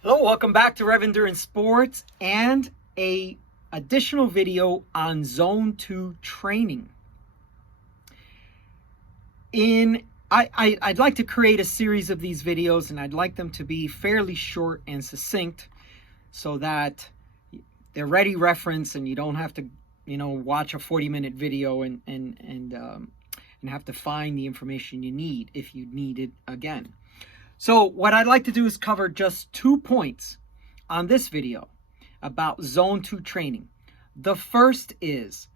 Hello, welcome back to Rev Endurance Sports and a additional video on Zone 2 training. I'd like to create a series of these videos, and I'd like them to be fairly short and succinct so that they're ready reference and you don't have to, watch a 40-minute video and have to find the information you need if you need it again. So what I'd like to do is cover just 2 points on this video about Zone 2 training. The first is,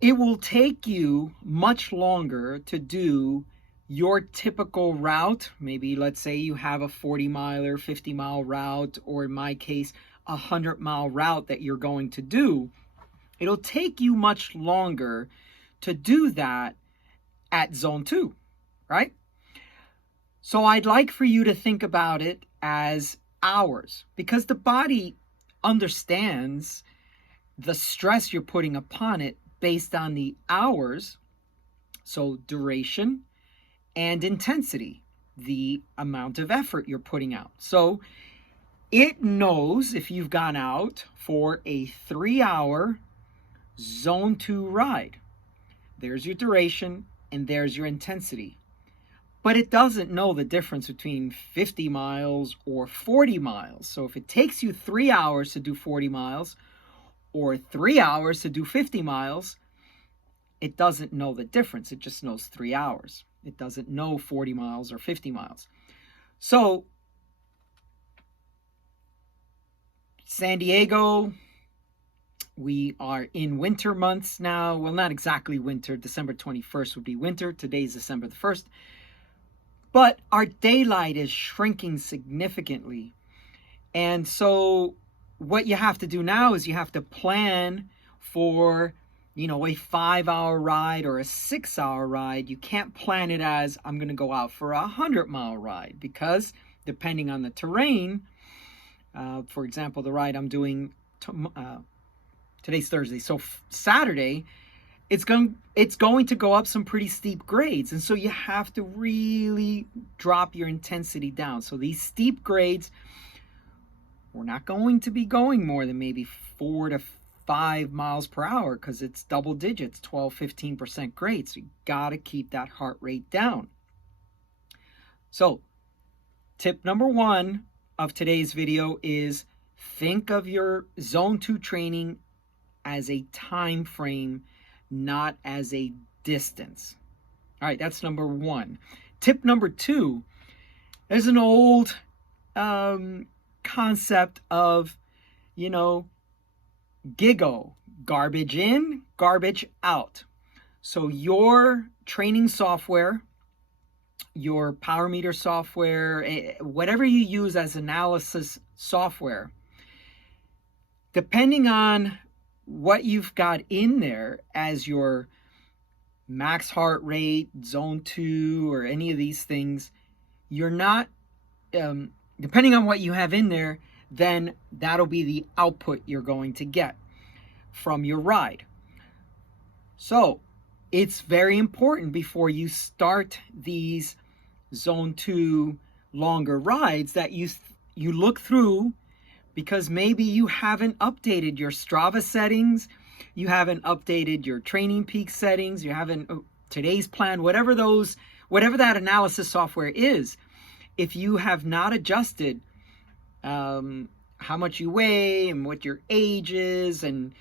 it will take you much longer to do your typical route. Maybe let's say you have a 40-mile or 50-mile route, or in my case, a 100-mile route that you're going to do. It'll take you much longer to do that at Zone 2. Right? So I'd like for you to think about it as hours, because the body understands the stress you're putting upon it based on the hours, so duration and intensity, the amount of effort you're putting out. So it knows if you've gone out for a 3-hour Zone 2 ride. There's your duration and there's your intensity. But it doesn't know the difference between 50 miles or 40 miles. So if it takes you 3 hours to do 40 miles or 3 hours to do 50 miles, it doesn't know the difference. It just knows 3 hours. It doesn't know 40 miles or 50 miles. So San Diego, we are in winter months now. Well, not exactly winter. December 21st would be winter. Today's December the 1st. But our daylight is shrinking significantly. And so what you have to do now is you have to plan for, a 5-hour ride or a 6-hour ride. You can't plan it as I'm going to go out for a 100-mile ride, because depending on the terrain, for example, the ride I'm doing, today's Thursday, so Saturday, it's going to go up some pretty steep grades. And so you have to really drop your intensity down. So these steep grades, we're not going to be going more than maybe 4 to 5 miles per hour, because it's double digits, 12, 15% grade. So you got to keep that heart rate down. So tip number 1 of today's video is, think of your Zone 2 training as a time frame, not as a distance. All right, that's number 1. Tip number 2, there's an old concept of, GIGO, garbage in, garbage out. So your training software, your power meter software, whatever you use as analysis software, depending on what you've got in there as your max heart rate, Zone 2, or any of these things, you're not, depending on what you have in there, then that'll be the output you're going to get from your ride. So it's very important before you start these Zone 2 longer rides that you look through, because maybe you haven't updated your Strava settings, you haven't updated your Training Peak settings, you haven't, today's plan, whatever that analysis software is. If you have not adjusted how much you weigh and what your age is and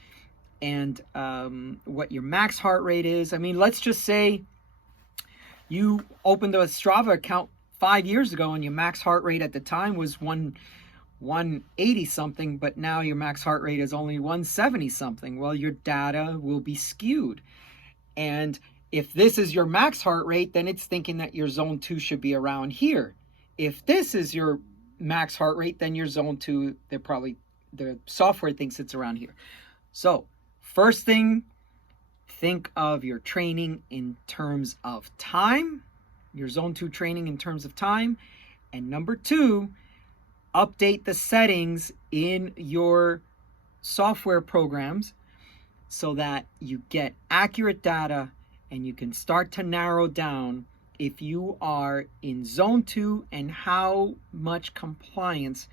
what your max heart rate is. I mean, let's just say you opened a Strava account 5 years ago and your max heart rate at the time was 180 something, but now your max heart rate is only 170 something. Well, your data will be skewed. And if this is your max heart rate, then it's thinking that your Zone 2 should be around here. If this is your max heart rate, then your Zone 2, the software thinks it's around here. So first thing, think of your training in terms of time, your Zone 2 training in terms of time. And number 2, update the settings in your software programs so that you get accurate data and you can start to narrow down if you are in zone 2 and how much compliance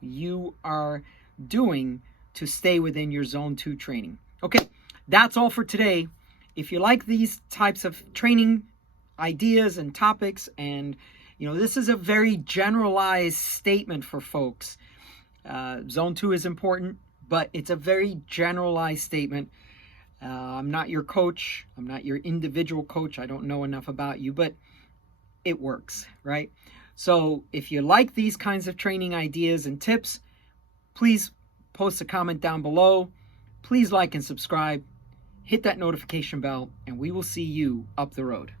you are doing to stay within your zone 2 training. Okay, that's all for today. If you like these types of training ideas and topics, and this is a very generalized statement for folks. Zone 2 is important, but it's a very generalized statement. I'm not your coach. I'm not your individual coach. I don't know enough about you, but it works, right? So if you like these kinds of training ideas and tips, please post a comment down below. Please like and subscribe. Hit that notification bell, and we will see you up the road.